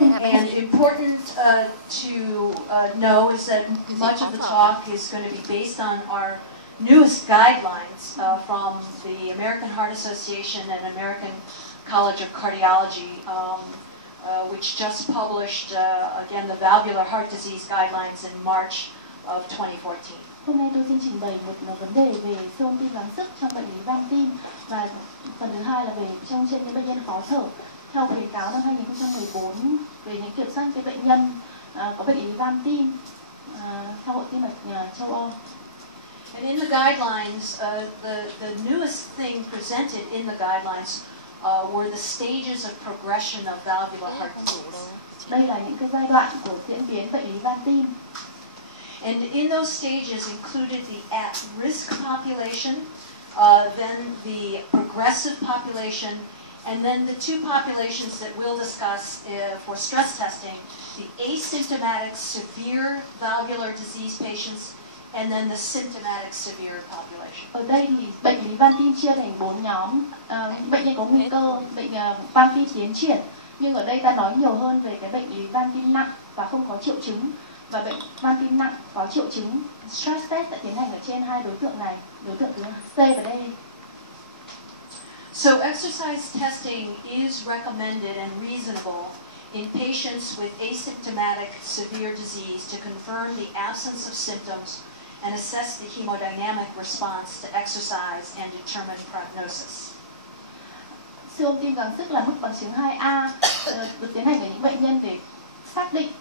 And important to know is that much of the talk is going to be based on our newest guidelines from the American Heart Association and American College of Cardiology, which just published, again, the valvular heart disease guidelines in March of 2014. Hôm nay tôi xin trình bày một vấn đề về siêu âm tim gắng sức trong bệnh lý van tim, và phần thứ hai là về trên những bệnh nhân khó thở. Theo khuyến cáo năm 2014 về những kiểm soát cái bệnh nhân có bệnh lý van tim theo Hội Tim mạch châu Âu. And in the guidelines, the newest thing presented in the guidelines were the stages of progression of valvular heart disease. Đây là những cái giai đoạn của diễn biến bệnh lý van tim. And in those stages included the at-risk population, then the progressive population, and then the two populations that we'll discuss for stress testing, the asymptomatic severe valvular disease patients, and then the symptomatic severe population. Ở đây thì bệnh lý van tim chia thành 4 nhóm. Bệnh nhân có nguy cơ bệnh van tim tiến triển, nhưng ở đây ta nói nhiều hơn về cái bệnh lý van tim nặng và không có triệu chứng, và bệnh van tim nặng có triệu chứng. Stress test đã tiến hành ở trên hai đối tượng này, đối tượng thứ C và D. So exercise testing is recommended and reasonable in patients with asymptomatic severe disease to confirm the absence of symptoms and assess the hemodynamic response to exercise and determine prognosis. Siêu âm tim gắng sức là mức bằng chứng 2A được tiến hành ở những bệnh nhân để xác định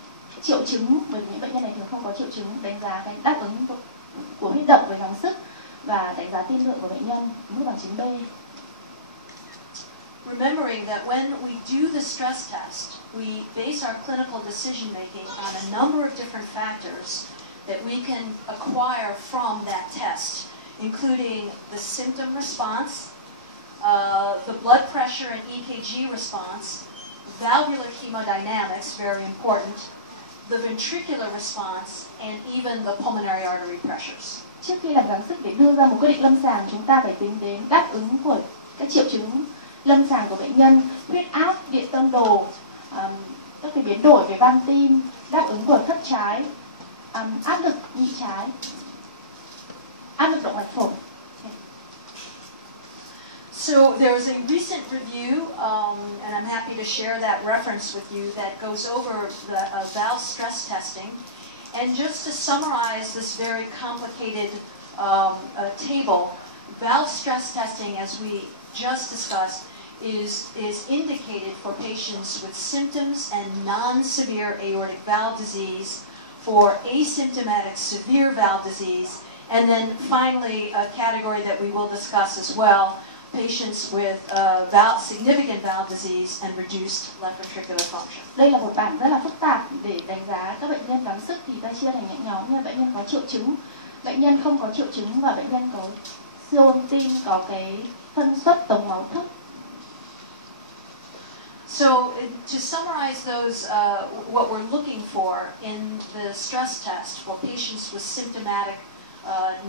triệu chứng, bởi vì những bệnh nhân này thường không có triệu chứng, đánh giá cái đáp ứng của huyết động với gắng sức và đánh giá tiên lượng của bệnh nhân, mức bằng chứng B. Remembering that when we do the stress test, we base our clinical decision making on a number of different factors that we can acquire from that test, including the symptom response, the blood pressure and EKG response, valvular hemodynamics, very important, the ventricular response, and even the pulmonary artery pressures. Trước khi làm gắng sức để đưa ra một quyết định lâm sàng, chúng ta phải tính đến đáp ứng của các triệu chứng lâm sàng của bệnh nhân, huyết áp, điện tâm đồ, các cái biến đổi về van tim, đáp ứng của thất trái, áp lực nhị trái, áp lực động mạch phổi. So there was a recent review, and I'm happy to share that reference with you, that goes over the valve stress testing. And just to summarize this very complicated table, valve stress testing, as we just discussed, is indicated for patients with symptoms and non-severe aortic valve disease, for asymptomatic severe valve disease, and then finally a category that we will discuss as well, patients with significant valve disease and reduced left ventricular function. Đây là một bảng rất là phức tạp để đánh giá các bệnh nhân gắng sức, thì ta chia thành những nhóm như bệnh nhân có triệu chứng, bệnh nhân không có triệu chứng và bệnh nhân có siêu âm tim có cái phân suất tổng máu thấp. So to summarize those, what we're looking for in the stress test for patients with symptomatic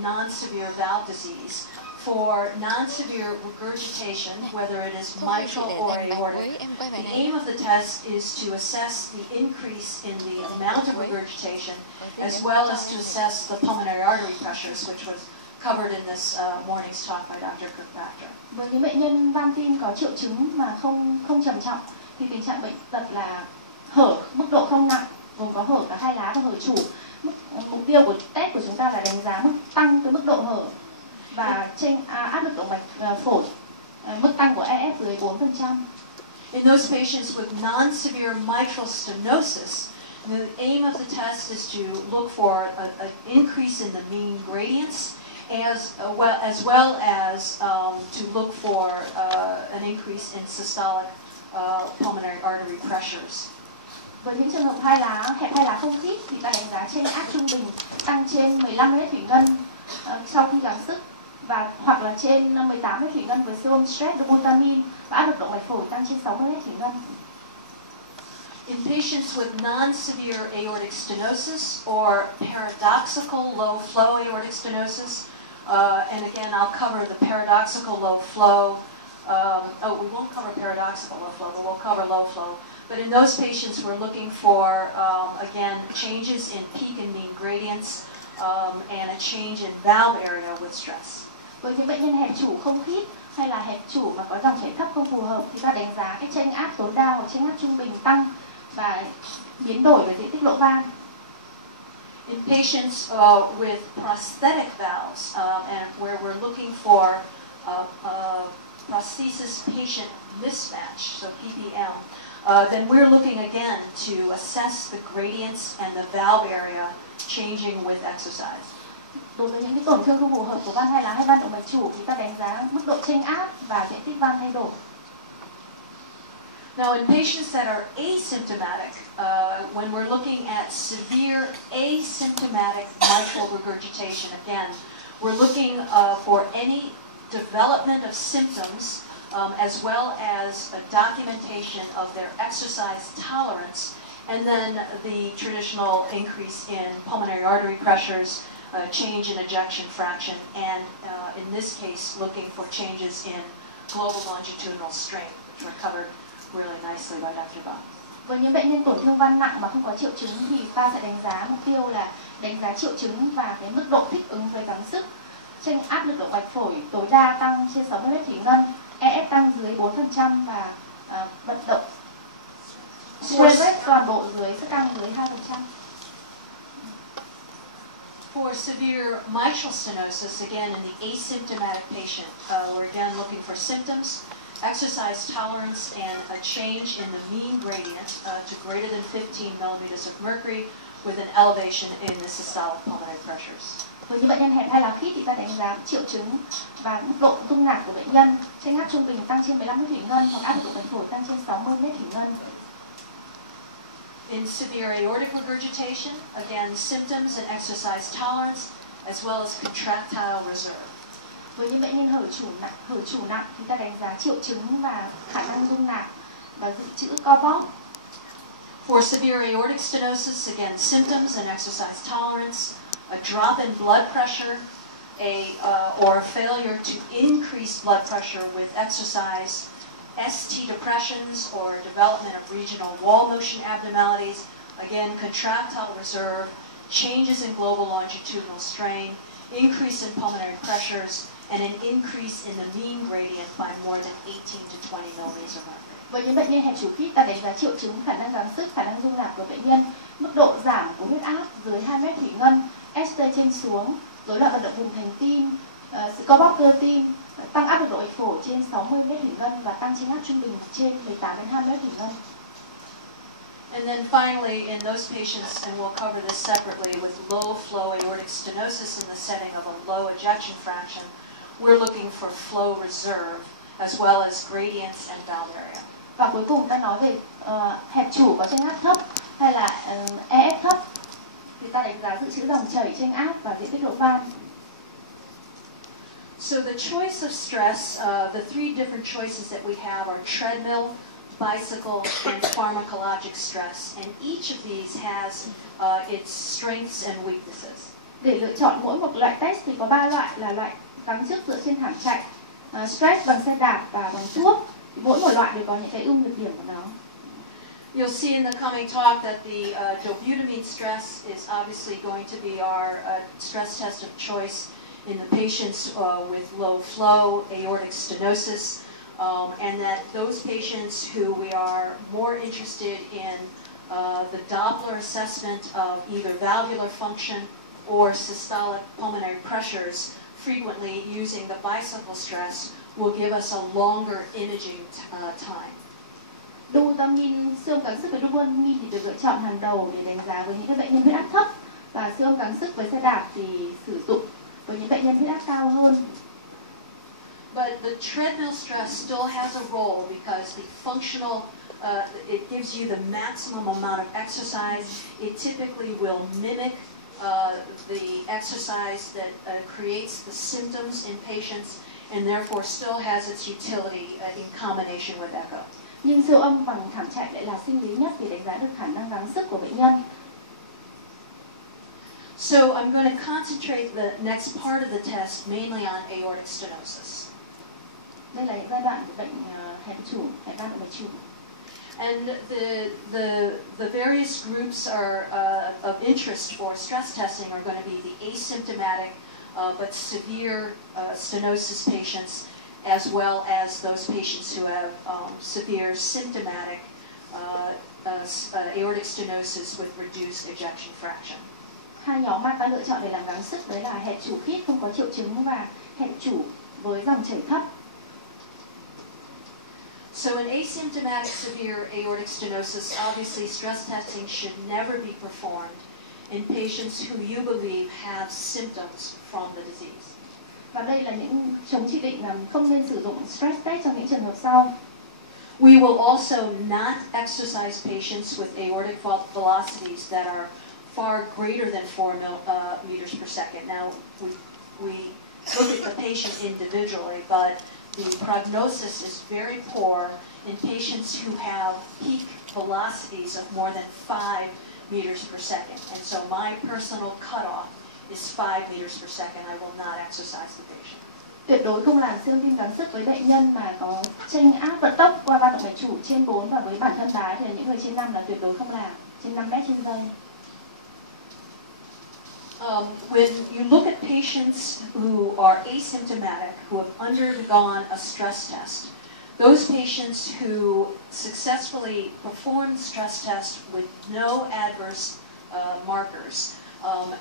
non-severe valve disease, for non-severe regurgitation, whether it is mitral or aortic, the aim of the test is to assess the increase in the amount of regurgitation, as well as to assess the pulmonary artery pressures, which was covered in this morning's talk by Dr. Kirkpatrick. Với những bệnh nhân van tim có triệu chứng mà không trầm trọng, thì tình trạng bệnh tật là hở mức độ không nặng, gồm có hở cả hai lá và hở chủ. Mục tiêu của test của chúng ta là đánh giá mức tăng cái mức độ hở và trên áp lực động mạch phổi, mức tăng của EF dưới 4%. In those patients with non-severe mitral stenosis, the aim of the test is to look for an increase in the mean gradients, as well as to look for an increase in systolic pulmonary artery pressures. Với những trường hợp hẹp hai lá không khít thì ta đánh giá trên áp trung bình tăng trên 15 ml thủy ngân sau khi gắng sức, và hoặc là trên 18 ml thủy ngân với siêu âm stress dobutamine, và áp lực động mạch phổi tăng trên 6 ml thủy ngân. In patients with non-severe aortic stenosis or paradoxical low flow aortic stenosis, and again I'll cover the paradoxical low flow. We won't cover paradoxical low flow, but we'll cover low flow. But in those patients, we're looking for, again, changes in peak and mean gradients and a change in valve area with stress. Với những bệnh nhân hẹp chủ không khít hay là hẹp chủ mà có dòng chảy thấp không phù hợp thì ta đánh giá cái chênh áp tối đa hoặc chênh áp trung bình tăng và biến đổi về diện tích lỗ van. In patients with prosthetic valves, and where we're looking for prosthesis patient mismatch, so PPM, then we're looking again to assess the gradients and the valve area changing with exercise. Đối với những cái tổn thương không phù hợp của van hai lá hay van động mạch chủ thì ta đánh giá mức độ chênh áp và diện tích van thay đổi. Now, in patients that are asymptomatic, when we're looking at severe asymptomatic mitral regurgitation, again, we're looking for any development of symptoms as well as a documentation of their exercise tolerance, and then the traditional increase in pulmonary artery pressures, change in ejection fraction, and in this case, looking for changes in global longitudinal strain, which were covered really nicely by Dr. Bach. Với những bệnh nhân tổn thương van nặng mà không có triệu chứng thì ta sẽ đánh giá mục tiêu là đánh giá triệu chứng và cái mức độ thích ứng với gắng sức. Chênh áp lực động mạch phổi tối đa tăng trên 60 mét thủy ngân, EF tăng dưới 4% và vận động stress toàn bộ sẽ tăng dưới 2%. For severe mitral stenosis, again in the asymptomatic patient, we're again looking for symptoms, exercise tolerance, and a change in the mean gradient to greater than 15 millimeters of mercury with an elevation in the systolic pulmonary pressures. Với những bệnh nhân hẹp hay là khít thì ta đánh giá triệu chứng và mức độ rung nạp của bệnh nhân. Chênh áp trung bình tăng trên 15 mét thủy ngân hoặc áp lực động mạch phổi tăng trên 60 mét thủy ngân. In severe aortic regurgitation, again, symptoms and exercise tolerance, as well as contractile reserve. Với những bệnh nhân hở chủ nặng thì ta đánh giá triệu chứng và khả năng rung nạp và dự trữ co bóp. For severe aortic stenosis, again, symptoms and exercise tolerance, a drop in blood pressure, or a failure to increase blood pressure with exercise, ST depressions or development of regional wall motion abnormalities, again, contractile reserve, changes in global longitudinal strain, increase in pulmonary pressures, and an increase in the mean gradient by more than 18 to 20 millimeters of mercury. Với những bệnh nhân hẹp chủ khít, ta đánh giá triệu chứng, khả năng gắng sức, khả năng rung nạp của bệnh nhân, mức độ giảm của huyết áp dưới 2 mét thủy ngân, ST trên xuống, rối loạn vận động vùng thành tim, sự co bóp cơ tim, tăng áp lực động mạch phổi trên 60 mét thủy ngân và tăng chênh áp trung bình trên 18 đến 20 mét thủy ngân. And then finally, in those patients, and we'll cover this separately, with low flow aortic stenosis in the setting of a low ejection fraction, we're looking for flow reserve as well as gradients and valve area. Và cuối cùng ta nói về hẹp chủ có chênh áp thấp hay là EF thấp thì ta đánh giá dự trữ dòng chảy, chênh áp và diện tích lỗ van. So the choice of stress, the three different choices that we have are treadmill, bicycle, and pharmacologic stress, and each of these has its strengths and weaknesses. Để lựa chọn mỗi một loại test thì có 3 loại là loại gắng sức dựa trên thảm chạy, stress bằng xe đạp và bằng thuốc. Mỗi một loại đều có những cái ưu nhược điểm của nó. You'll see in the coming talk that the dobutamine stress is obviously going to be our stress test of choice in the patients with low flow aortic stenosis, and that those patients who we are more interested in the Doppler assessment of either valvular function or systolic pulmonary pressures, frequently using the bicycle stress will give us a longer imaging time. Dobutamine, siêu âm gắng sức với dobutamine thì được lựa chọn hàng đầu để đánh giá với những cái bệnh nhân huyết áp thấp, và siêu âm gắng sức với xe đạp thì sử dụng với những bệnh nhân huyết áp cao hơn. But the treadmill stress still has a role because the functional, it gives you the maximum amount of exercise. It typically will mimic the exercise that creates the symptoms in patients, and therefore still has its utility in combination with echo. Nhưng siêu âm bằng thảm chạy lại là sinh lý nhất để đánh giá được khả năng gắng sức của bệnh nhân. So I'm going to concentrate the next part of the test mainly on aortic stenosis. Đây là những giai đoạn của bệnh hẹp van động mạch chủ. And the various groups are of interest for stress testing are going to be the asymptomatic but severe stenosis patients, as well as those patients who have severe symptomatic aortic stenosis with reduced ejection fraction. Hai nhóm mà ta lựa chọn để làm gắng sức đấy là hẹp chủ khít không có triệu chứng và hẹp chủ với dòng chảy thấp. So in asymptomatic severe aortic stenosis, obviously stress testing should never be performed in patients who you believe have symptoms from the disease. Và đây là những chống chỉ định là không nên sử dụng stress test trong những trường hợp sau. We will also not exercise patients with aortic velocities that are far greater than 4 meters per second. Now, we look at the patient individually, but the prognosis is very poor in patients who have peak velocities of more than 5 meters per second. And so my personal cutoff is 5 meters per second. I will not exercise the patient. Tuyệt đối không làm siêu tim gắng sức với bệnh nhân mà có chênh áp vận tốc qua ba động mạch chủ trên 4 và với bản thân đái thì những người trên 5 là tuyệt đối không làm, trên 5 mét trên giây. When you look at patients who are asymptomatic, who have undergone a stress test, those patients who successfully perform the stress test with no adverse markers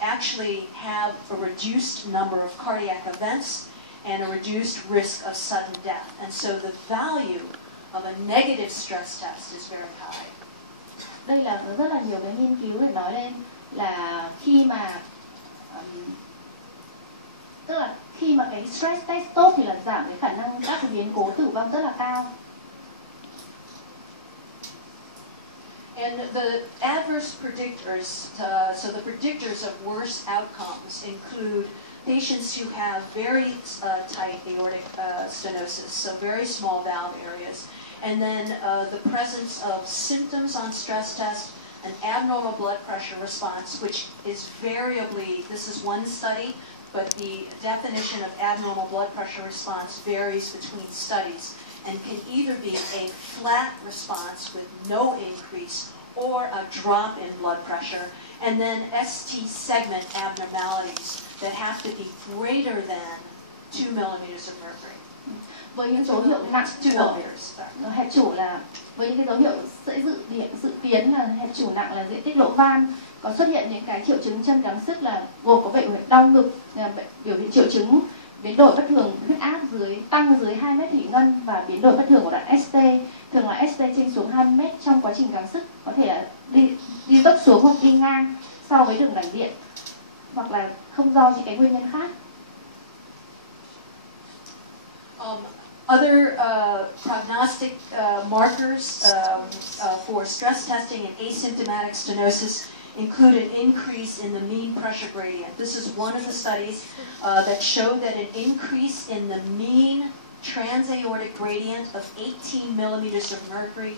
actually have a reduced number of cardiac events and a reduced risk of sudden death. And so the value of a negative stress test is very high. Đây là rất là nhiều cái nghiên cứu để nói lên là khi mà tức là khi mà cái stress test tốt thì làm giảm cái khả năng các cái biến cố tử vong rất là cao. And the adverse predictors, so the predictors of worse outcomes include patients who have very tight aortic stenosis, so very small valve areas, and then the presence of symptoms on stress test, an abnormal blood pressure response, which is variably, this is one study, but the definition of abnormal blood pressure response varies between studies and can either be a flat response with no increase or a drop in blood pressure, and then ST segment abnormalities that have to be greater than 2 millimeters of mercury. Với những dấu hiệu nặng của hẹp chủ là với những cái dấu hiệu sẽ dự kiến là hẹp chủ nặng là diện tích lỗ van, có xuất hiện những cái triệu chứng chân gắng sức là gồm có bệnh đau ngực, biểu hiện triệu chứng biến đổi bất thường huyết áp tăng dưới 2 mét thủy ngân và biến đổi bất thường của đoạn ST, thường là ST trên xuống 2 mét trong quá trình gắng sức, có thể là đi dốc xuống hoặc đi ngang so với đường đẳng điện, hoặc là không do những cái nguyên nhân khác. Other prognostic markers for stress testing in asymptomatic stenosis include an increase in the mean pressure gradient. This is one of the studies that showed that an increase in the mean transaortic gradient of 18 millimeters of mercury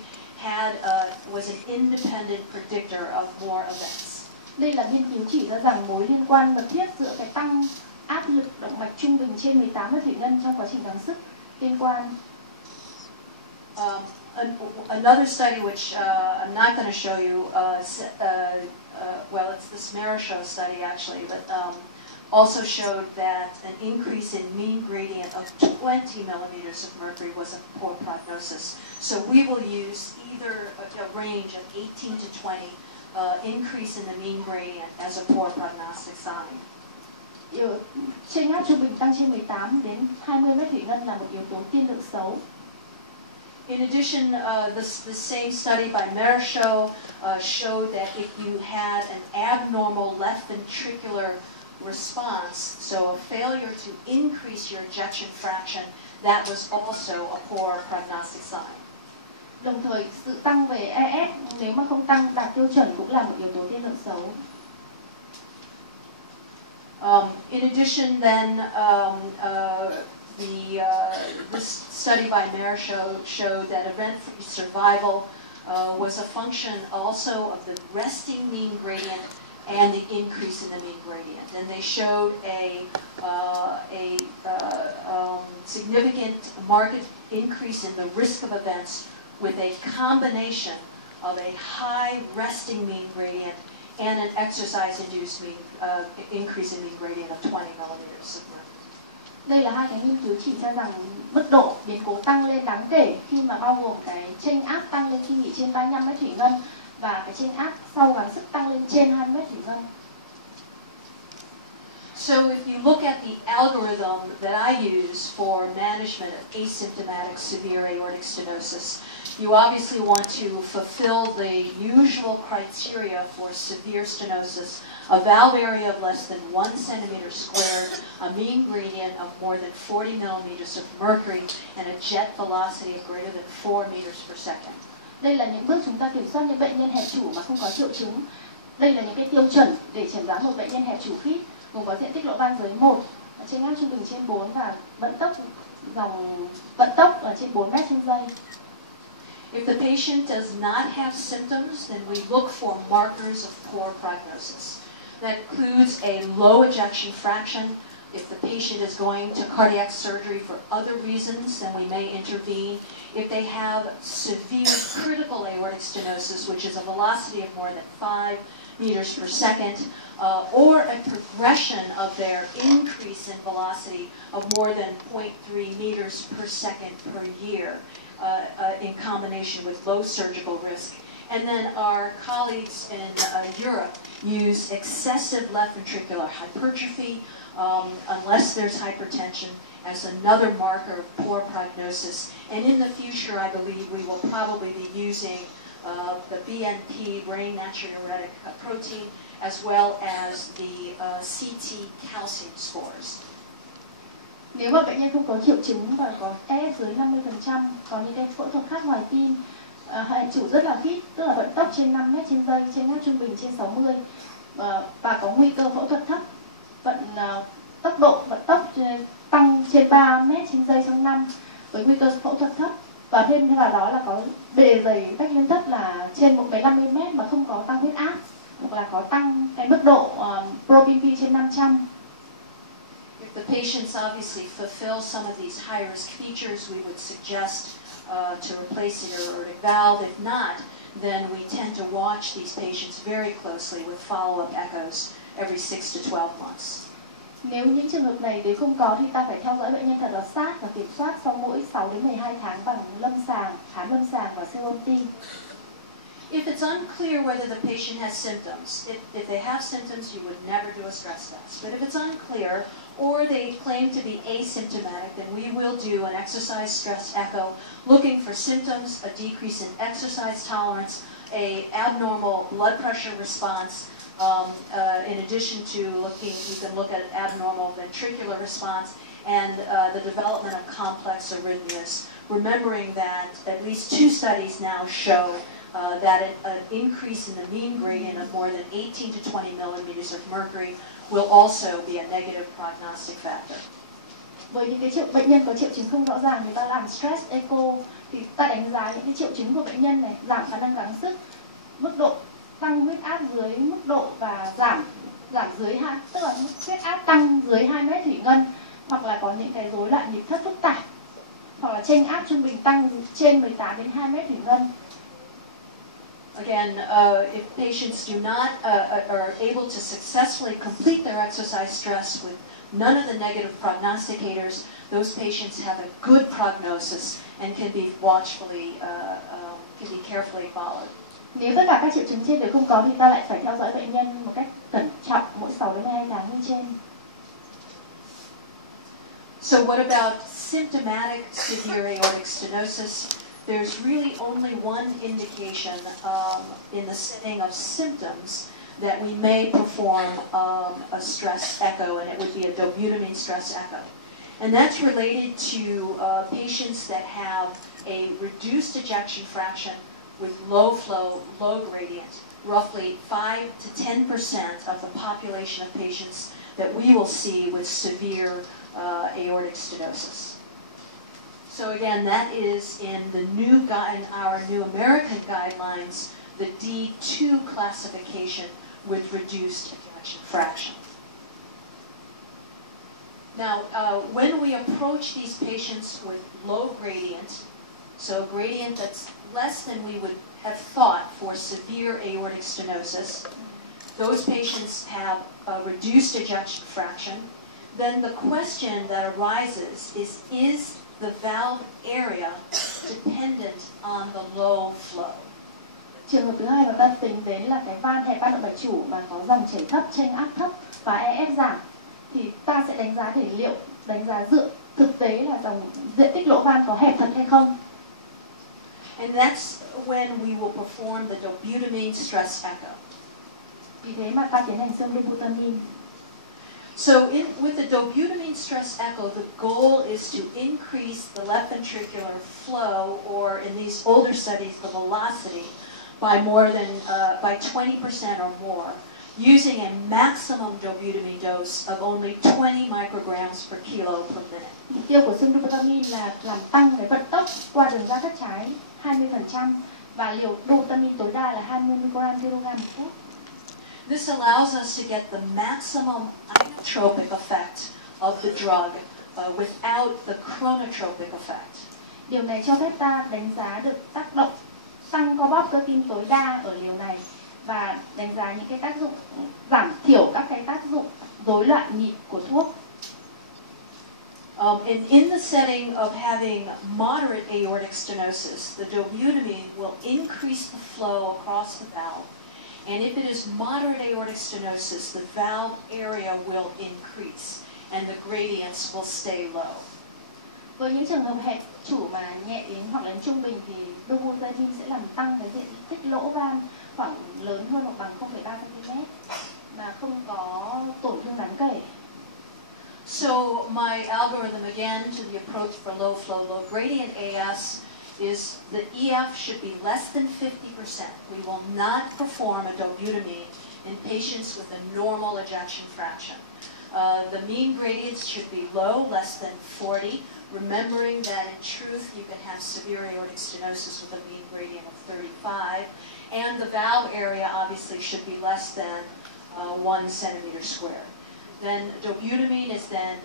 was an independent predictor of more events. Đây là nghiên cứu chỉ ra rằng mối liên quan mật thiết giữa cái tăng áp lực động mạch trung bình trên 18 mét thủy ngân trong quá trình gắng sức liên quan. Another study which I'm not going to show you, well, it's this Marishow study actually, but also showed that an increase in mean gradient of 20 millimeters of mercury was a poor prognosis. So we will use either a range of 18 to 20 increase in the mean gradient as a poor prognostic sign. Chênh áp trung bình tăng trên 18 đến 20 mét thủy ngân là một yếu tố tiên lượng xấu. In addition, the same study by Marishow showed that if you had an abnormal left ventricular response, so a failure to increase your ejection fraction, that was also a poor prognostic sign. Đồng thời, sự tăng về EF nếu mà không tăng đạt tiêu chuẩn cũng là một yếu tố tiên lượng xấu. In addition, then, this study by Marishow showed that event-free survival was a function also of the resting mean gradient and the increase in the mean gradient. And they showed a significant marked increase in the risk of events with a combination of a high resting mean gradient and an exercise-induced increase in mean gradient of 20 millimeters of mercury. Đây là hai cái nghiên cứu chỉ ra rằng mức độ biến cố tăng lên đáng kể khi mà bao gồm cái chênh áp tăng lên khi nghỉ trên 35 mét thủy ngân và cái chênh áp sau gắng sức tăng lên trên 20 mét thủy ngân. So if you look at the algorithm that I use for management of asymptomatic severe aortic stenosis, you obviously want to fulfill the usual criteria for severe stenosis: a valve area of less than 1 centimeter squared, a mean gradient of more than 40 millimeters of mercury, and a jet velocity of greater than 4 meters per second. Đây là những bước chúng ta kiểm soát những bệnh nhân hẹp chủ mà không có triệu chứng. Đây là những cái tiêu chuẩn để chẩn đoán một bệnh nhân hẹp chủ khít, gồm có diện tích lỗ van dưới 1, chênh áp trung bình trên 4 và vận tốc ở trên 4 mét trên giây. If the patient does not have symptoms, then we look for markers of poor prognosis. That includes a low ejection fraction. If the patient is going to cardiac surgery for other reasons, then we may intervene. If they have severe critical aortic stenosis, which is a velocity of more than 5 meters per second, or a progression of their increase in velocity of more than 0.3 meters per second per year, in combination with low surgical risk. And then our colleagues in Europe use excessive left ventricular hypertrophy, unless there's hypertension, as another marker of poor prognosis. And in the future, I believe we will probably be using the BNP, brain natriuretic protein, as well as the CT calcium scores. Nếu mà bệnh nhân không có triệu chứng và có EF dưới 50%, có những cái phẫu thuật khác ngoài tim, hẹp chủ rất là khít, tức là vận tốc trên 5 mét trên giây, chênh áp trung bình trên 60, và có nguy cơ phẫu thuật thấp, tốc độ vận tốc tăng trên 3 mét trên giây trong năm với nguy cơ phẫu thuật thấp, và thêm vào đó là có bề dày tách liên thất là trên 1,5 mm mà không có tăng huyết áp hoặc là có tăng cái mức độ proBNP trên 500. If the patients obviously fulfill some of these high risk features, we would suggest to replace the aortic valve. If not, then we tend to watch these patients very closely with follow-up echoes every 6 to 12 months. Nếu những trường hợp này đều không có thì ta phải theo dõi bệnh nhân thật là sát và kiểm soát sau mỗi 6 đến 12 tháng bằng khám lâm sàng và siêu âm tim. If it's unclear whether the patient has symptoms, if they have symptoms, you would never do a stress test. But if it's unclear, or they claim to be asymptomatic, then we will do an exercise stress echo, looking for symptoms, a decrease in exercise tolerance, a abnormal blood pressure response. In addition to you can look at abnormal ventricular response and the development of complex arrhythmias, remembering that at least 2 studies now show that an increase in the mean gradient of more than 18 to 20 millimeters of mercury will also be a negative prognostic factor. Với những cái bệnh nhân có triệu chứng không rõ ràng, người ta làm stress echo thì ta đánh giá những cái triệu chứng của bệnh nhân này: giảm khả năng gắng sức, mức độ tăng huyết áp dưới mức độ và giảm dưới tức là huyết áp tăng dưới 2 mét thủy ngân, hoặc là có những cái rối loạn nhịp thất phức tạp, hoặc là chênh áp trung bình tăng trên 18 đến 2 mét thủy ngân. Again, if patients do not are able to successfully complete their exercise stress with none of the negative prognosticators, those patients have a good prognosis and can be carefully followed. Nếu tất cả các triệu chứng trên đều không có thì ta lại phải theo dõi bệnh nhân một cách cẩn trọng mỗi 6 đến 12 tháng như trên. So what about symptomatic severe aortic stenosis? There's really only one indication in the setting of symptoms that we may perform a stress echo, and it would be a dobutamine stress echo. And that's related to patients that have a reduced ejection fraction with low flow, low gradient, roughly 5 to 10% of the population of patients that we will see with severe aortic stenosis. So again, that is in our new American guidelines, the D2 classification with reduced ejection fraction. Now, when we approach these patients with low gradient so a gradient that's less than we would have thought for severe aortic stenosis. Those patients have a reduced ejection fraction. Then the question that arises is the valve area dependent on the low flow? Trường hợp thứ hai mà ta tính đến là cái van hẹp van động mạch chủ mà có dòng chảy thấp, chênh áp thấp và EF giảm, thì ta sẽ đánh giá để liệu đánh giá dựa thực tế là dòng diện tích lỗ van có hẹp thật hay không. And that's when we will perform the dobutamine stress echo. Vì thế mà ta tiến hành siêu dobutamine. So with the dobutamine stress echo, the goal is to increase the left ventricular flow, or in these older studies, the velocity, by more than by 20% or more, using a maximum dobutamine dose of only 20 micrograms per kilo per minute. Mục tiêu của siêu dobutamine là làm tăng cái vận tốc qua đường ra thất trái 20% và liều dobutamine tối đa là 20 mg/kg một phút. This allows us to get the maximum inotropic effect of the drug without the chronotropic effect. Điều này cho phép ta đánh giá được tác động tăng co bóp cơ tim tối đa ở liều này và đánh giá những cái tác dụng giảm thiểu các cái tác dụng rối loạn nhịp của thuốc. And in the setting of having moderate aortic stenosis, the dobutamine will increase the flow across the valve. And if it is moderate aortic stenosis, the valve area will increase and the gradients will stay low. Với những trường hợp hẹp chủ mà nhẹ đến hoặc là trung bình thì dobutamine sẽ làm tăng cái diện tích lỗ van khoảng lớn hơn hoặc bằng 0,3 cm mà không có tổn thương đáng kể. So my algorithm again to the approach for low flow, low gradient AS is the EF should be less than 50%. We will not perform a dobutamine in patients with a normal ejection fraction. The mean gradients should be low, less than 40, remembering that in truth you can have severe aortic stenosis with a mean gradient of 35, and the valve area obviously should be less than 1 centimeter squared. Then dobutamine is then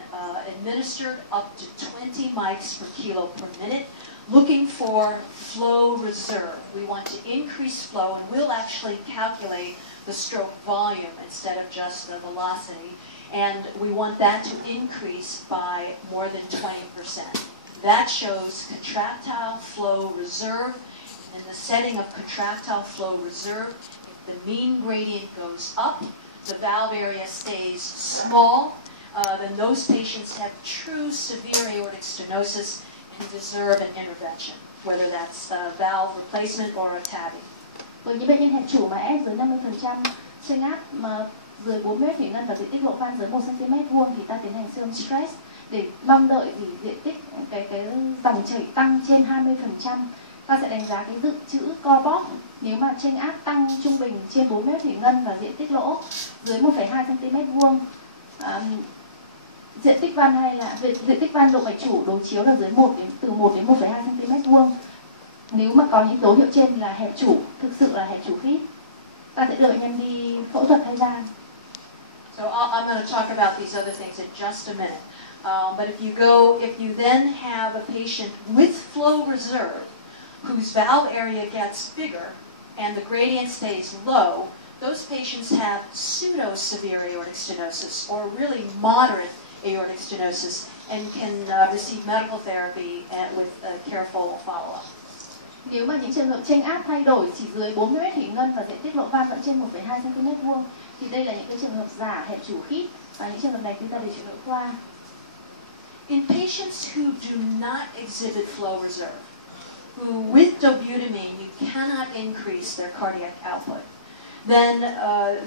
administered up to 20 mics per kilo per minute, looking for flow reserve. We want to increase flow, and we'll actually calculate the stroke volume instead of just the velocity. And we want that to increase by more than 20%. That shows contractile flow reserve. In the setting of contractile flow reserve, if the mean gradient goes up, the valve area stays small, then those patients have true severe aortic stenosis and deserve an intervention, whether that's a valve replacement or a tabbing. Với những bệnh nhân hẹp chủ mà F dưới 50%, chênh áp mà dưới 4 mét thủy ngân và diện tích lỗ van dưới 1 cm vuông thì ta tiến hành siêu stress để mong đợi thì diện tích cái dòng chảy tăng trên 20%. Ta sẽ đánh giá cái dự trữ co bóp nếu mà chênh áp tăng trung bình trên 4 mét thủy ngân và diện tích lỗ dưới 1,2 cm vuông. Diện tích van hay là diện tích van động mạch chủ đối chiếu là từ 1 đến 1,2 cm vuông. Nếu mà có những dấu hiệu trên là hẹp chủ, thực sự là hẹp chủ khít, ta sẽ đưa bệnh nhân đi phẫu thuật thay van. So I'm going to talk about these other things in just a minute. But if you then have a patient with flow reserve, whose valve area gets bigger and the gradient stays low, those patients have pseudo-severe aortic stenosis or really moderate aortic stenosis and can receive medical therapy with careful follow-up. Nếu mà những trường hợp chênh áp thay đổi chỉ dưới 4 mét thủy ngân và diện tích lỗ van vẫn trên 1,2 cm vuông thì đây là những cái trường hợp giả hẹp chủ khít và những trường hợp này chúng ta để chuyển nội khoa. In patients who do not exhibit flow reserve, who with dobutamine you cannot increase their cardiac output, then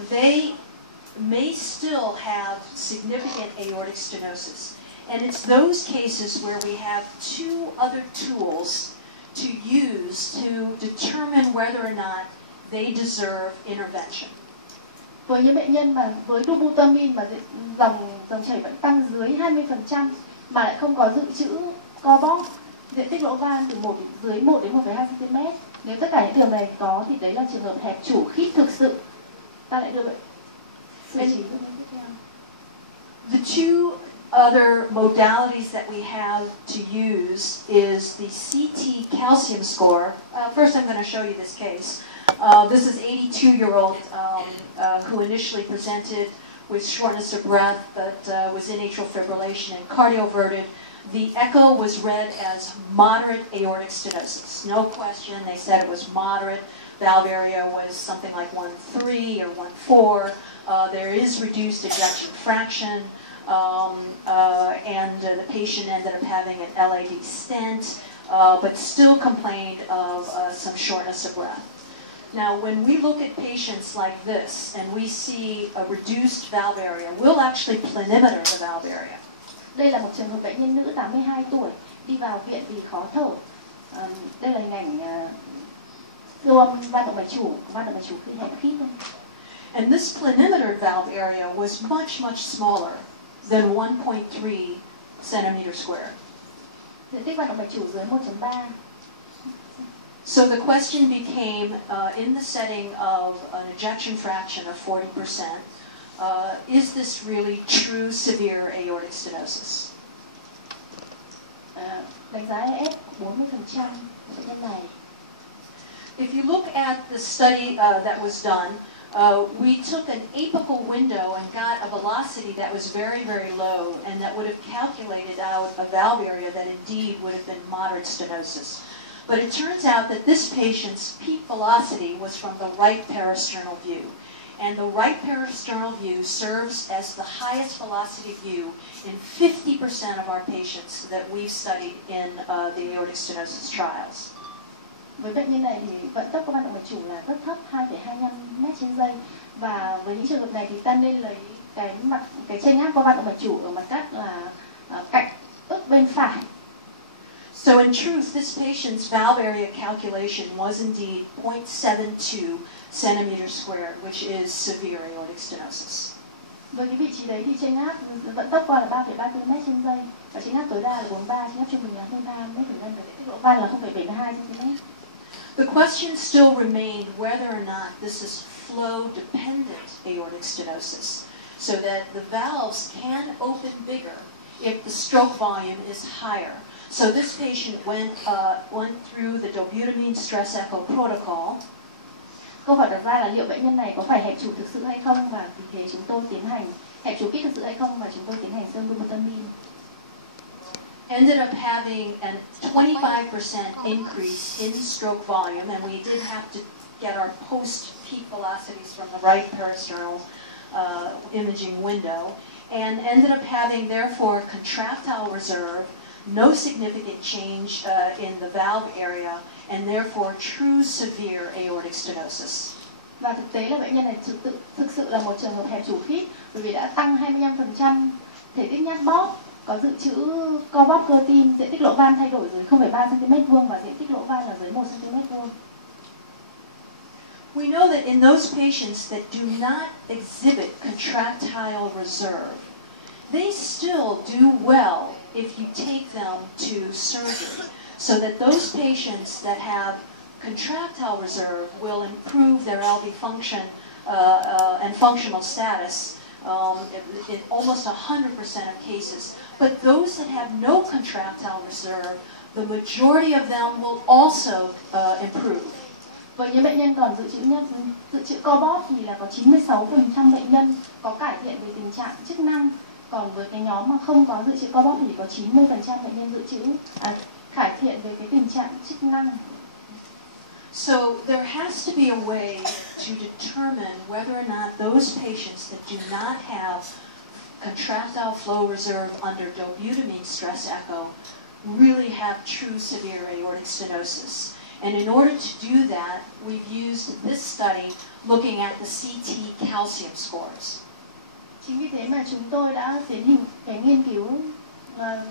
they may still have significant aortic stenosis. And it's those cases where we have two other tools to use to determine whether or not they deserve intervention. Với những bệnh nhân mà với dobutamine mà dòng chảy vẫn tăng dưới 20% mà lại không có dự trữ co bóp, diện tích lỗ van từ dưới 1 đến 1,2 cm, nếu tất cả những điều này có thì đấy là trường hợp hẹp chủ khít thực sự. Ta lại đưa bệnh xử trí cho tiếp theo. The two other modalities that we have to use is the CT calcium score. First, I'm going to show you this case. This is 82-year-old who initially presented with shortness of breath, but was in atrial fibrillation and cardioverted. The echo was read as moderate aortic stenosis. No question, they said it was moderate. Valve area was something like 1.3 or 1.4. There is reduced ejection fraction, and the patient ended up having an LAD stent, but still complained of some shortness of breath. Now, when we look at patients like this and we see a reduced valve area, we'll actually planimeter the valve area. Đây là một trường hợp bệnh nhân nữ 82 tuổi đi vào viện vì khó thở. Đây là hình ảnh siêu âm van động mạch chủ khi hẹp khít. And this planimetered valve area was much smaller than 1.3 centimeter square. Diện tích van động mạch chủ dưới 1.3. So the question became, in the setting of an ejection fraction of 40%, is this really true severe aortic stenosis? Đánh giá EF 40% bệnh nhân này. If you look at the study that was done, we took an apical window and got a velocity that was very low, and that would have calculated out a valve area that indeed would have been moderate stenosis. But it turns out that this patient's peak velocity was from the right parasternal view. And the right parasternal view serves as the highest velocity view in 50% of our patients that we've studied in the aortic stenosis trials. Với bệnh nhân này thì vận tốc của van động mạch chủ là rất thấp, 2,25 m/giây, và với những trường hợp này thì ta nên lấy cái chênh áp của van động mạch chủ ở mặt cắt là cạnh ức bên phải. So in truth, this patient's valve area calculation was indeed 0.72 centimeters squared, which is severe aortic stenosis. Với cái vị trí đấy thì chênh áp vận tốc qua là 3,34 m/giây và chênh áp tối đa là 43, chênh áp trung bình là 23 m/giây và tiết lộ van là 0,72 cm. The question still remained whether or not this is flow-dependent aortic stenosis, so that the valves can open bigger if the stroke volume is higher. So this patient went through the dobutamine stress echo protocol. Câu hỏi đặt ra là liệu bệnh nhân này có phải hẹp chủ thực sự hay không, và vì thế chúng tôi tiến hành hẹp chủ kít thực sự hay không, và chúng tôi tiến hành siêu âm dobutamine. Ended up having a 25% increase in stroke volume, and we did have to get our post-peak velocities from the right parasternal imaging window, and ended up having, therefore, contractile reserve, no significant change in the valve area, and therefore true severe aortic stenosis. Và thực tế là bệnh nhân này thực sự là một trường hợp hẹp chủ khít, bởi vì đã tăng 25% thể tích nhát bóp, có dự trữ co bóp cơ tim, diện tích lỗ van thay đổi dưới 0,3 cm² và diện tích lỗ van là dưới 1 cm². We know that in those patients that do not exhibit contractile reserve, they still do well if you take them to surgery, so that those patients that have contractile reserve will improve their LV function and functional status in almost 100% of cases. But those that have no contractile reserve, the majority of them will also improve. Với những bệnh nhân còn dự trữ co bóp thì là có 96% bệnh nhân có cải thiện về tình trạng chức năng. Còn với cái nhóm mà không có dự trữ co bóp thì có 90% bệnh nhân dự trữ cải thiện về cái tình trạng chức năng. So there has to be a way to determine whether or not those patients that do not have contractile flow reserve under dobutamine stress echo really have true severe aortic stenosis. And in order to do that, we've used this study looking at the CT calcium scores. Chính vì thế mà chúng tôi đã tiến hành cái nghiên cứu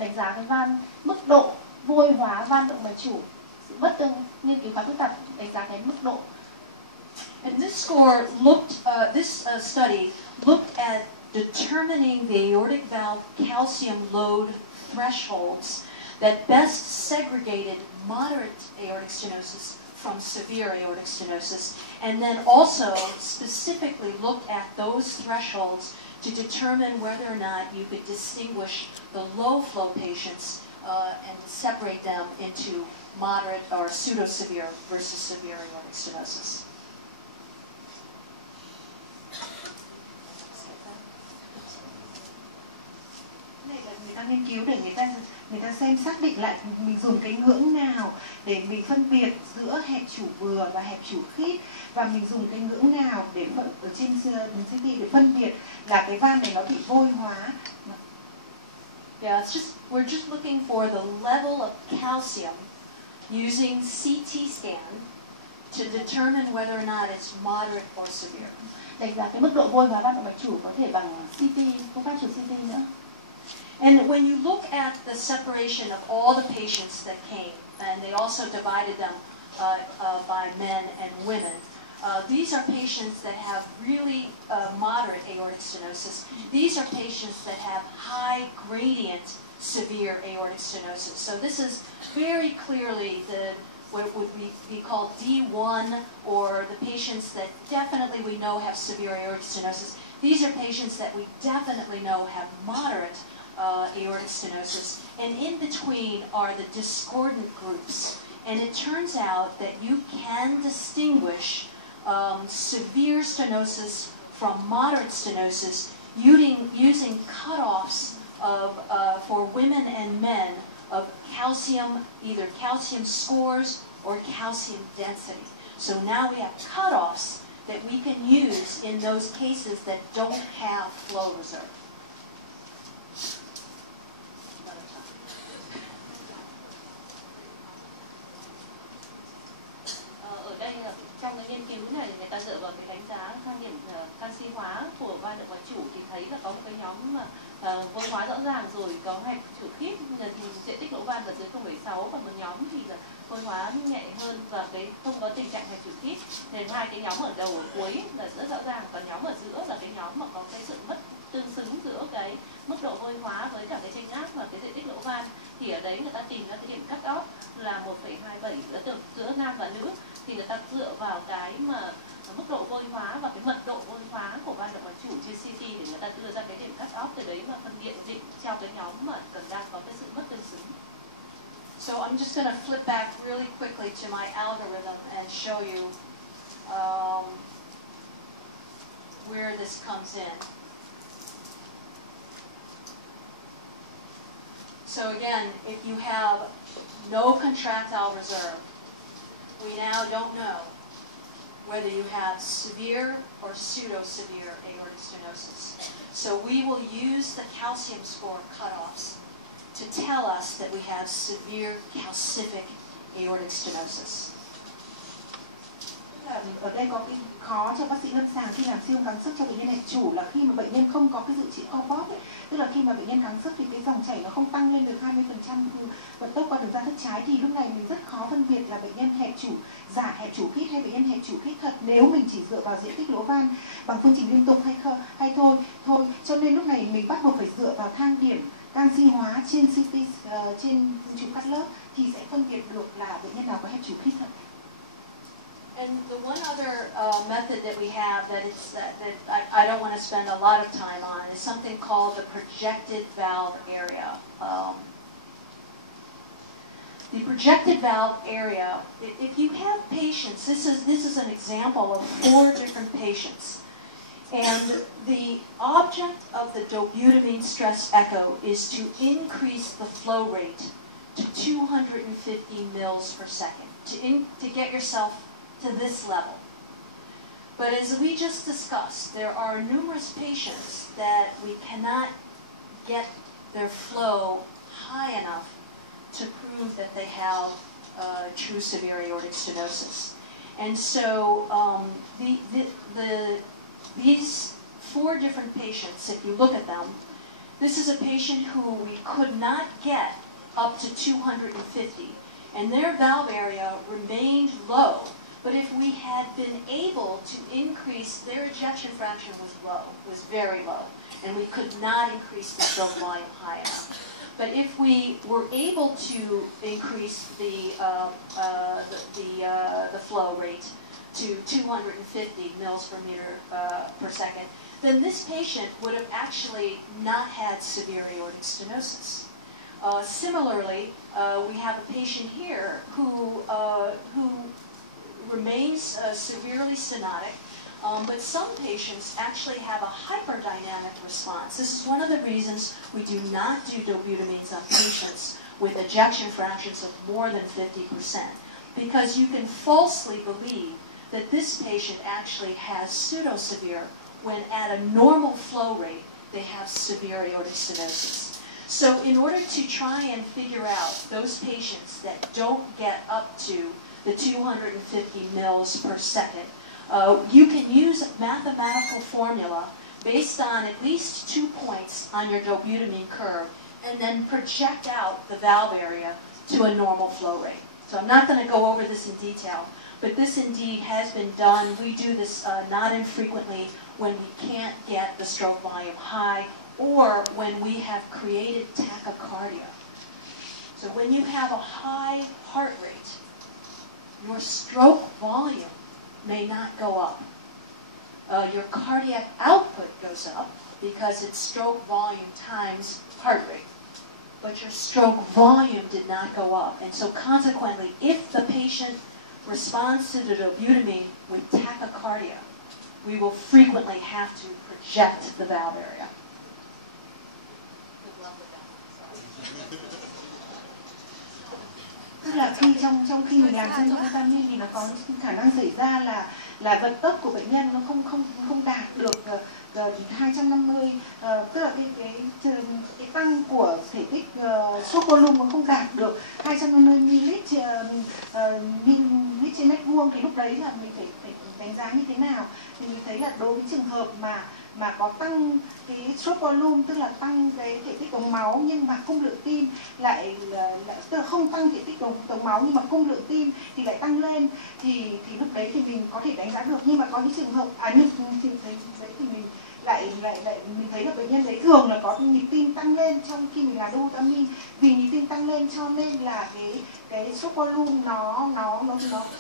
đánh giá cái mức độ vôi hóa van động mạch chủ, sự bất tương, nghiên cứu khá phức tạp đánh giá cái mức độ. And this score looked, this study looked at determining the aortic valve calcium load thresholds that best segregated moderate aortic stenosis from severe aortic stenosis, and then also specifically looked at those thresholds to determine whether or not you could distinguish the low flow patients and separate them into moderate or pseudo-severe versus severe aortic stenosis. Này là người ta nghiên cứu để người ta xem xác định lại mình dùng cái ngưỡng nào để mình phân biệt giữa hẹp chủ vừa và hẹp chủ khít, và mình dùng cái ngưỡng nào để ở trên CT để phân biệt là cái van này nó bị vôi hóa. Yeah, we're just looking for the level of calcium using CT scan to determine whether or not it's moderate or severe. Đánh giá cái mức độ vôi hóa van động mạch chủ có thể bằng CT, phương pháp chụp CT nữa. And when you look at the separation of all the patients that came, and they also divided them by men and women, these are patients that have really moderate aortic stenosis. These are patients that have high gradient severe aortic stenosis. So this is very clearly what would be called D1, or the patients that definitely we know have severe aortic stenosis. These are patients that we definitely know have moderate aortic stenosis, and in between are the discordant groups. And it turns out that you can distinguish severe stenosis from moderate stenosis using cutoffs for women and men of calcium, either calcium scores or calcium density. So now we have cutoffs that we can use in those cases that don't have flow reserve. Trong cái nghiên cứu này người ta dựa vào cái đánh giá thang điểm canxi hóa của van động mạch chủ thì thấy là có một cái nhóm mà vôi hóa rõ ràng rồi, có hẹp chủ khít diện tích lỗ van là dưới 0,6, và một nhóm thì là vôi hóa nhẹ hơn và cái không có tình trạng hẹp chủ khít. Nên hai cái nhóm ở đầu ở cuối là rất rõ ràng, còn nhóm ở giữa là cái nhóm mà có cái sự mất tương xứng giữa cái mức độ vôi hóa với cả cái chênh áp và cái diện tích lỗ van. Thì ở đấy người ta tìm ra cái điểm cut off là 1,27 giữa nam và nữ. Thì người ta dựa vào cái mà mức độ vôi hóa và cái mật độ vôi hóa của van động mạch chủ trên CT để người ta đưa ra cái điểm cut off, từ đấy mà phân định cho cái nhóm mà cần đang có cái sự mất tương xứng. So I'm just going to flip back really quickly to my algorithm and show you where this comes in. So again, if you have no contractile reserve, we now don't know whether you have severe or pseudo-severe aortic stenosis. So we will use the calcium score cutoffs to tell us that we have severe calcific aortic stenosis. Ở đây có cái khó cho bác sĩ lâm sàng khi làm siêu gắng sức cho bệnh nhân hẹp chủ là khi mà bệnh nhân không có cái dự trữ co bóp ấy, tức là khi mà bệnh nhân gắng sức thì cái dòng chảy nó không tăng lên được 20% vận tốc qua đường da thất trái, thì lúc này mình rất khó phân biệt là bệnh nhân hẹp chủ giả hẹp chủ khít hay bệnh nhân hẹp chủ khít thật nếu mình chỉ dựa vào diện tích lỗ van bằng phương trình liên tục hay thôi. Cho nên lúc này mình bắt buộc phải dựa vào thang điểm canxi hóa trên CT, trên chụp cắt lớp thì sẽ phân biệt được là bệnh nhân nào có hẹp chủ khít thật. And the one other method that we have that I don't want to spend a lot of time on is something called the projected valve area. The projected valve area, if you have patients, this is an example of 4 different patients. And the object of the dobutamine stress echo is to increase the flow rate to 250 mils per second, to get yourself to this level. But as we just discussed, there are numerous patients that we cannot get their flow high enough to prove that they have true severe aortic stenosis. And so these 4 different patients, if you look at them, this is a patient who we could not get up to 250, and their valve area remained low. But if we had been able to increase, their ejection fraction was very low, and we could not increase the stroke volume high enough. But if we were able to increase the flow rate to 250 mils per meter per second, then this patient would have actually not had severe aortic stenosis. Similarly, we have a patient here who remains severely stenotic, but some patients actually have a hyperdynamic response. This is one of the reasons we do not do dobutamines on patients with ejection fractions of more than 50%, because you can falsely believe that this patient actually has pseudo-severe when at a normal flow rate they have severe aortic stenosis. So in order to try and figure out those patients that don't get up to the 250 mils per second, you can use a mathematical formula based on at least 2 points on your dobutamine curve and then project out the valve area to a normal flow rate. So I'm not going to go over this in detail, but this indeed has been done. We do this not infrequently when we can't get the stroke volume high or when we have created tachycardia. So when you have a high heart rate, your stroke volume may not go up. Your cardiac output goes up because it's stroke volume times heart rate. But your stroke volume did not go up. And so consequently, if the patient responds to the dobutamine with tachycardia, we will frequently have to project the valve area. Tức là trong khi mình làm siêu dobutamine thì nó có khả năng xảy ra là vận tốc của bệnh nhân nó không đạt được 250, tức là cái tăng của thể tích stroke volume nó không đạt được 250 ml trên mét vuông, thì lúc đấy là mình phải đánh giá như thế nào. Thì mình thấy là đối với trường hợp mà có tăng cái stroke volume, tức là tăng cái thể tích ống máu nhưng mà cung lượng tim lại tức là không tăng thể tích ống máu nhưng mà cung lượng tim thì lại tăng lên, thì lúc đấy thì mình có thể đánh giá được. Nhưng mà có những trường hợp như thấy đấy thì mình lại mình thấy là bệnh nhân đấy thường là có nhịp tim tăng lên trong khi mình làm dobutamine, vì nhịp tim tăng lên cho nên là cái stroke volume nó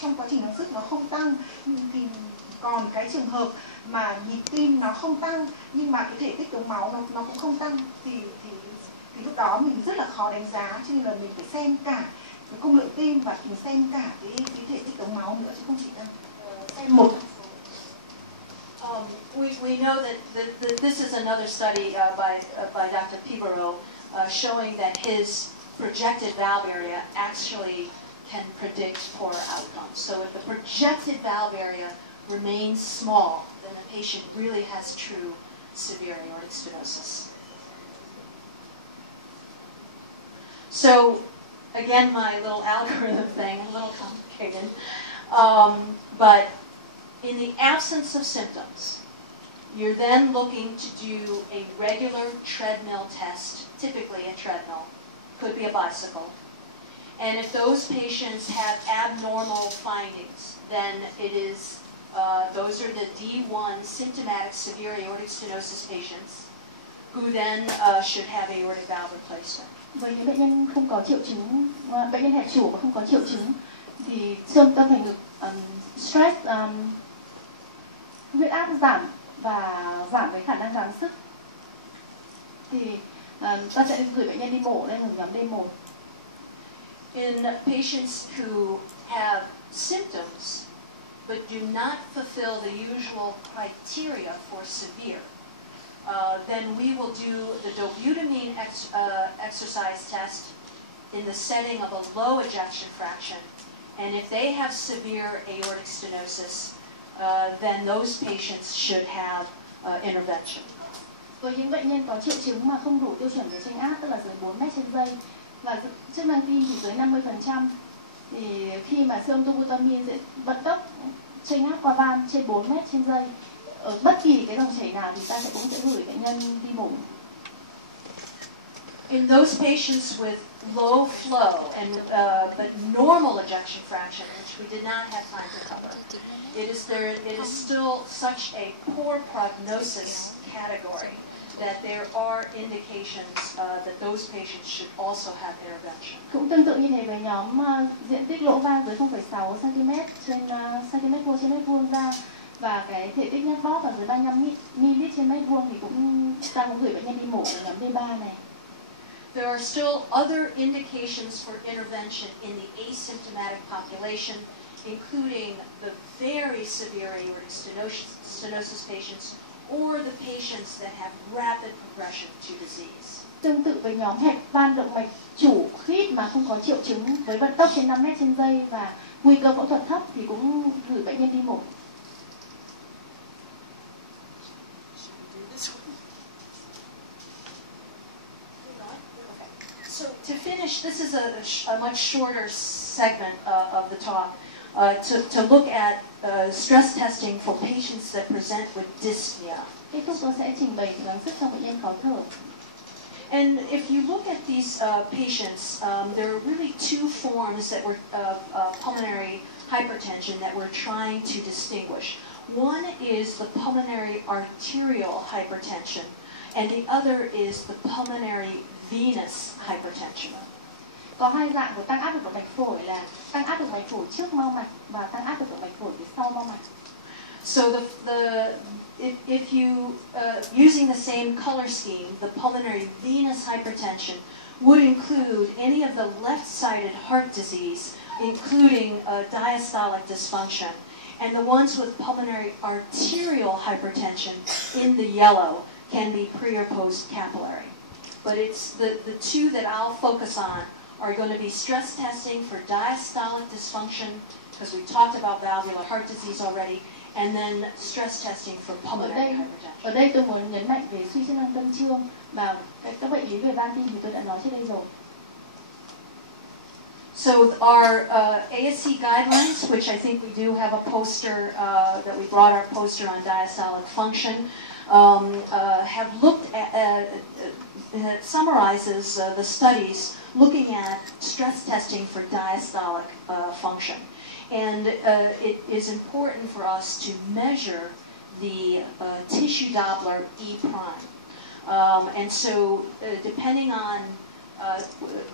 trong quá trình gắng sức nó không tăng. Thì còn cái trường hợp mà nhịp tim nó không tăng nhưng mà cái thể tích ống máu nó cũng không tăng thì lúc đó mình rất là khó đánh giá, cho nên là mình phải xem cả cái cung lượng tim và mình xem cả cái thể tích ống máu nữa chứ không chỉ là xem một. We know that this is another study by Dr. Pivaro showing that his projected valve area actually can predict poor outcomes. So if the projected valve area remains small, then the patient really has true severe aortic stenosis. So again, my little algorithm thing, a little complicated, but in the absence of symptoms, you're then looking to do a regular treadmill test, typically a treadmill, could be a bicycle. And if those patients have abnormal findings, then it is, those are the D1 symptomatic severe aortic stenosis patients who then should have aortic valve replacement. Với những bệnh nhân không có triệu chứng, bệnh nhân hẹp chủ và không có triệu chứng, thì xương tâm thành ngực, stress, huyết áp giảm và giảm cái khả năng gắng sức, thì ta sẽ gửi bệnh nhân đi mổ lên ở nhóm D1. In patients who have symptoms but do not fulfill the usual criteria for severe, then we will do the dobutamine exercise test in the setting of a low ejection fraction. And if they have severe aortic stenosis, then those patients should have intervention. Với những bệnh nhân có triệu chứng mà không đủ tiêu chuẩn về chênh áp, tức là dưới 4 mét trên giây và chức năng tim thì dưới 50%, thì khi mà siêu âm dobutamine sẽ vận tốc chênh áp qua van trên 4 mét trên giây ở bất kỳ cái dòng chảy nào, thì ta cũng sẽ gửi bệnh nhân đi mổ. In those patients with low flow and but normal ejection fraction, which we did not have time to cover, it is still such a poor prognosis category that there are indications that those patients should also have intervention. Cũng tương tự như thế với nhóm diện tích lỗ van dưới 0,6 cm trên cm vuông trên mét vuông da và cái thể tích nhát bóp ở dưới 35 ml trên mét vuông thì cũng ta cũng gửi bệnh nhân đi mổ ở nhóm D3 này. There are still other indications for intervention in the asymptomatic population, including the very severe aortic stenosis patients or the patients that have rapid progression to disease. Tương tự với nhóm hẹp van động mạch chủ khít mà không có triệu chứng với vận tốc trên 5 m trên giây và nguy cơ phẫu thuật thấp thì cũng gửi bệnh nhân đi mổ. So to finish, this is a much shorter segment of the talk to look at stress testing for patients that present with dyspnea. Kết thúc tôi sẽ trình bày gắng sức cho bệnh nhân khó thở. And if you look at these patients, there are really two forms that pulmonary hypertension that we're trying to distinguish. One is the pulmonary arterial hypertension, and the other is the pulmonary venous hypertension. Có hai dạng của tăng áp lực động mạch phổi là tăng áp lực mạch phổi trước mau mạch và tăng áp lực động mạch phổi phía sau mau mạch. So if you using the same color scheme, the pulmonary venous hypertension would include any of the left-sided heart disease, including diastolic dysfunction, and the ones with pulmonary arterial hypertension in the yellow can be pre or post capillary. But it's the two that I'll focus on are going to be stress testing for diastolic dysfunction, because we talked about valvular heart disease already, and then stress testing for pulmonary hypertension. Ở đây tôi muốn nhấn mạnh về suy chức năng tâm trương và các bệnh lý về van tim thì tôi đã nói trên đây rồi. So our ASC guidelines, which I think we do have a poster that we brought our poster on diastolic function, have looked at summarizes the studies looking at stress testing for diastolic function. And it is important for us to measure the tissue Doppler E prime. And so depending on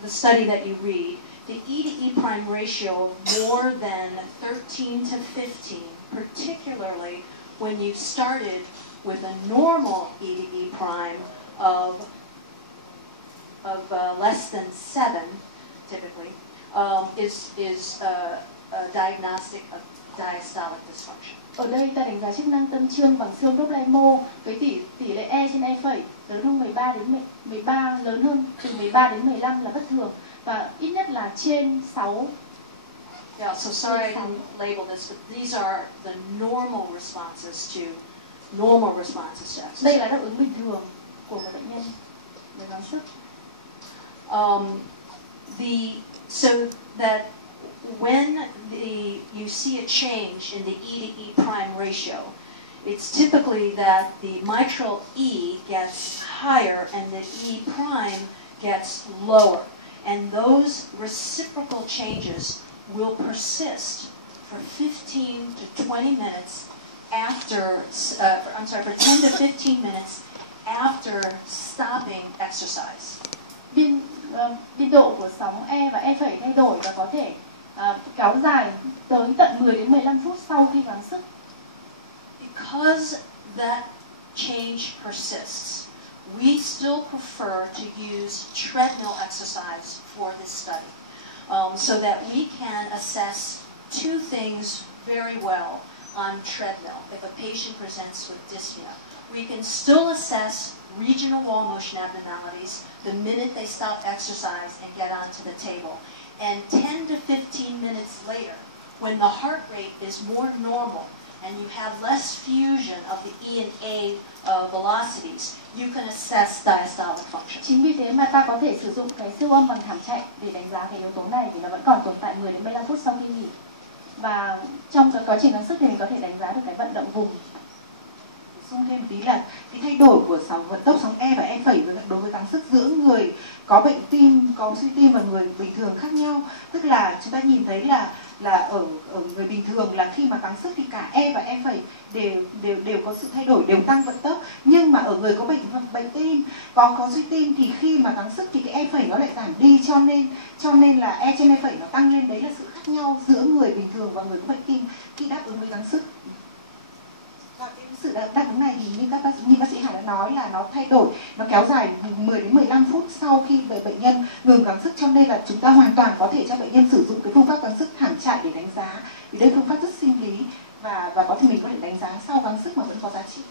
the study that you read, the E to E prime ratio of more than 13 to 15, particularly when you started with a normal E to E prime of less than 7, typically, is diagnostic of diastolic dysfunction. Ở đây ta đánh giá chức năng tâm trương bằng siêu âm Doppler mô với tỷ lệ E trên E phẩy lớn hơn 13 lớn hơn từ 13 đến 15 là bất thường và ít nhất là trên 6. Yeah, so sorry I didn't label this, but these are the normal responses to exercise. Đây là đáp ứng bình thường của một bệnh nhân với gắng sức. So that when you see a change in the E to E prime ratio, it's typically that the mitral E gets higher and the E prime gets lower. And those reciprocal changes will persist for 15 to 20 minutes after, for 10 to 15 minutes after stopping exercise. Biên độ của sóng E và E phẩy thay đổi và có thể kéo dài tới tận 10 đến 15 phút sau khi gắng sức. Because that change persists, we still prefer to use treadmill exercise for this study, so that we can assess two things very well on treadmill. If a patient presents with dyspnea, we can still assess regional wall motion abnormalities the minute they stop exercise and get onto the table. And 10 to 15 minutes later, when the heart rate is more normal and you have less fusion of the E and A velocities, you can assess diastolic function. Chính vì thế mà ta có thể sử dụng cái siêu âm bằng thảm chạy để đánh giá cái yếu tố này vì nó vẫn còn tồn tại 10 đến 15 phút sau khi nghỉ. Và trong cái quá trình gắng sức thì mình có thể đánh giá được cái vận động vùng. sung thêm một tí là cái thay đổi của vận tốc sóng E và E phẩy đối với gắng sức giữa người có bệnh tim, có suy tim và người bình thường khác nhau. Tức là chúng ta nhìn thấy là ở người bình thường là khi mà gắng sức thì cả E và E phẩy đều có sự thay đổi, đều tăng vận tốc. Nhưng mà ở người có bệnh tim, có suy tim thì khi mà gắng sức thì cái E phẩy nó lại giảm đi, cho nên là E trên E phẩy nó tăng lên. Đấy là sự khác nhau giữa người bình thường và người có bệnh tim khi đáp ứng với gắng sức. Và cái sự đáp ứng này thì như bác sĩ Hà đã nói là nó thay đổi, nó kéo dài 10 đến 15 phút sau khi bệnh nhân ngừng gắng sức, cho nên là chúng ta hoàn toàn có thể cho bệnh nhân sử dụng cái phương pháp gắng sức thản chạy để đánh giá. Vì đây phương pháp rất sinh lý và có thể mình có thể đánh giá sau gắng sức mà vẫn có giá trị.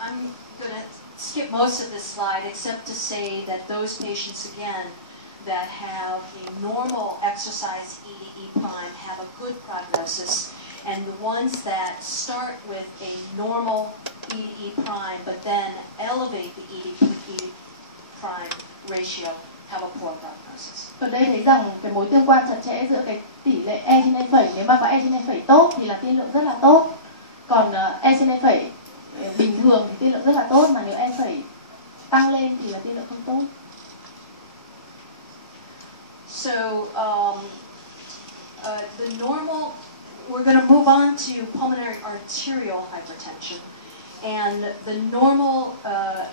I'm going to skip most of this slide except to say that those patients again that have a normal exercise EDE prime have a good prognosis, and the ones that start with a normal EDE prime but then elevate the EDE prime ratio have a poor prognosis. Ở đây thấy rằng cái mối tương quan chặt chẽ giữa cái tỷ lệ E trên E phẩy, nếu mà có E trên E phẩy tốt thì là tiên lượng rất là tốt, còn E trên E phẩy bình thường thì tiên lượng rất là tốt, mà nếu E phẩy tăng lên thì là tiên lượng không tốt. So the normal, we're going to move on to pulmonary arterial hypertension, and the normal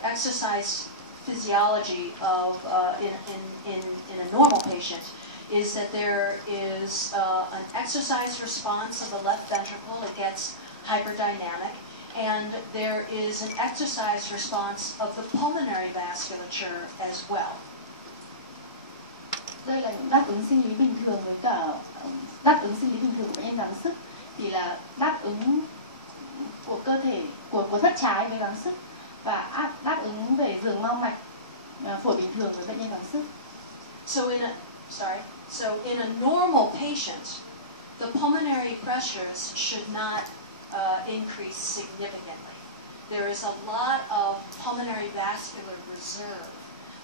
exercise physiology of in a normal patient is that there is an exercise response of the left ventricle. It gets hyperdynamic, and there is an exercise response of the pulmonary vasculature as well. Đây là những đáp ứng sinh lý bình thường với cả đáp ứng sinh lý bình thường của bệnh nhân gắng sức thì là đáp ứng của cơ thể của thất trái với gắng sức và đáp ứng về giường mau mạch phổi bình thường với bệnh nhân gắng sức. So in a normal patient, the pulmonary pressures should not increase significantly. There is a lot of pulmonary vascular reserve,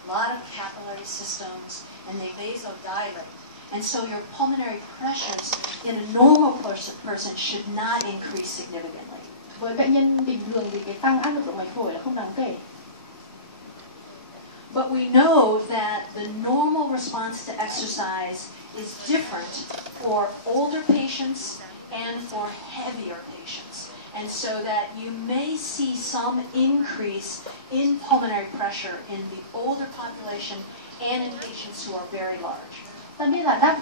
a lot of capillary systems, and they vasodilate. And so your pulmonary pressures in a normal person should not increase significantly. Với bệnh nhân bình thường thì cái tăng áp lực động mạch phổi là không đáng kể. But we know that the normal response to exercise is different for older patients and for heavier patients. And so that you may see some increase in pulmonary pressure in the older population and in patients who are very large. Ta biết là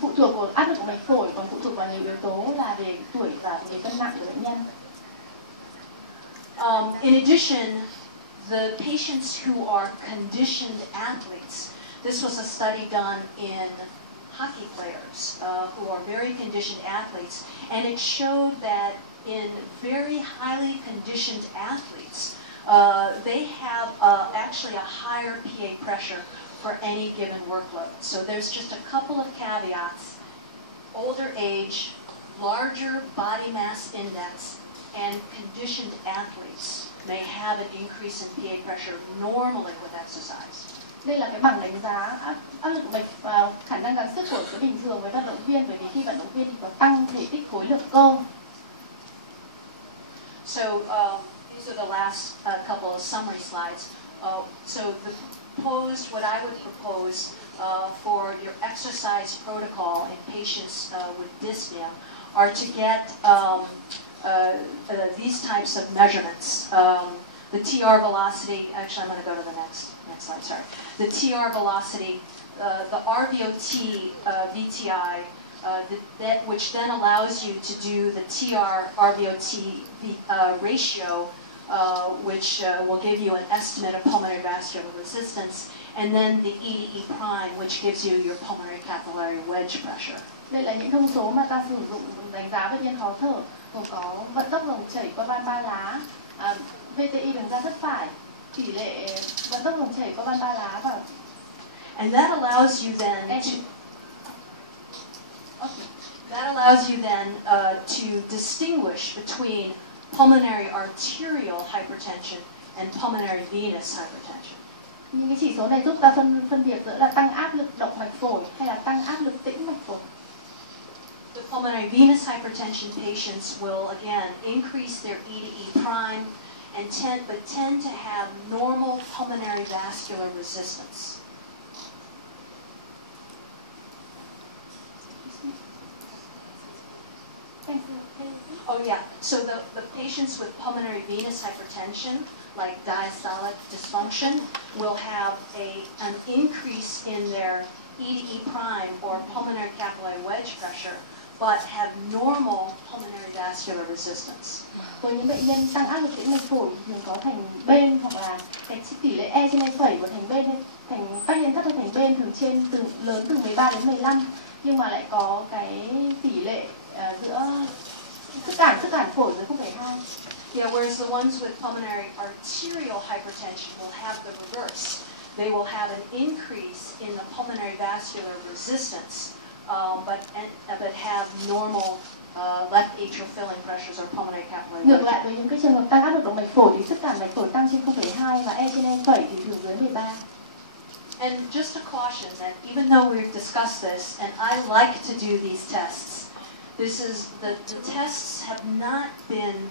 phụ thuộc của áp lực của mạch phổi còn phụ thuộc vào nhiều yếu tố là về tuổi và về cân nặng của bệnh nhân. In addition, the patients who are conditioned athletes, this was a study done in hockey players who are very conditioned athletes, and it showed that in very highly conditioned athletes, they have actually a higher PA pressure for any given workload. So there's just a couple of caveats. Older age, larger body mass index, and conditioned athletes may have an increase in PA pressure normally with exercise. Đây là cái bảng đánh giá áp lực mạch và khả năng gắng sức của cái bình thường với vận động viên, bởi vì khi vận động viên thì có tăng thể tích khối lượng cơ. So these are the last couple of summary slides. So what I would propose for your exercise protocol in patients with dyspnea are to get these types of measurements. The TR velocity, actually I'm going to go to the next slide, sorry. The TR velocity, the RVOT VTI, which then allows you to do the TR RVOT ratio, which will give you an estimate of pulmonary vascular resistance, and then the EDE prime, which gives you your pulmonary capillary wedge pressure. Đây là những thông số mà ta sử dụng đánh giá bệnh nhân khó thở, gồm có vận tốc dòng chảy qua van ba lá, VTI đường ra thất phải, tỷ lệ vận tốc dòng chảy qua van ba lá và and that allows you then to distinguish between pulmonary arterial hypertension and pulmonary venous hypertension. Những cái chỉ số này giúp ta phân biệt giữa là tăng áp lực động mạch phổi hay là tăng áp lực tĩnh mạch phổi. With pulmonary venous hypertension, patients will again increase their E to E prime and tend to have normal pulmonary vascular resistance. Oh yeah, so the patients with pulmonary venous hypertension, like diastolic dysfunction, will have an increase in their E to E prime or pulmonary capillary wedge pressure, but have normal pulmonary vascular resistance. Với những bệnh nhân tăng áp lực tĩnh mạch phổi thường có thành bên hoặc là cái tỷ lệ E trên E' của thành bên thành tắc nhân thất hay thành bên thường lớn từ 13 đến 15, nhưng mà lại có cái tỷ lệ giữa sức cản phổi dưới 0,2. Yeah, whereas the ones with pulmonary arterial hypertension will have the reverse. They will have an increase in the pulmonary vascular resistance, but have normal left atrial filling pressures or pulmonary capillary. Ngược lại với những cái trường hợp tăng áp lực động mạch phổi thì sức cản mạch phổi tăng trên 0,2 và E trên E' thì thường dưới 13. And just a caution that even though we've discussed this, and I like to do these tests, the tests have not been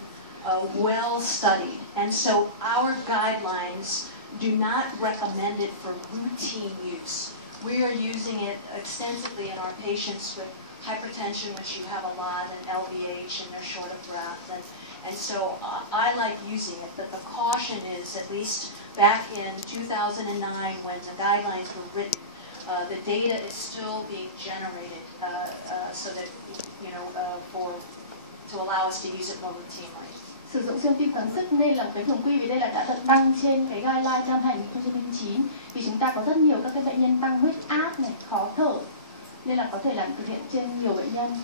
well studied, and so our guidelines do not recommend it for routine use. We are using it extensively in our patients with hypertension, which you have a lot, and LVH, and they're short of breath, and so I like using it, but the caution is, at least back in 2009 when the guidelines were written, the data is still being generated so that, to allow us to use it more routinely. Sử dụng siêu tim kháng sức nên là cái thường quy, vì đây là đã được đăng trên cái guideline năm 2009, vì chúng ta có rất nhiều các cái bệnh nhân tăng huyết áp này, khó thở, nên là có thể làm thực hiện trên nhiều bệnh nhân.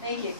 Thank you.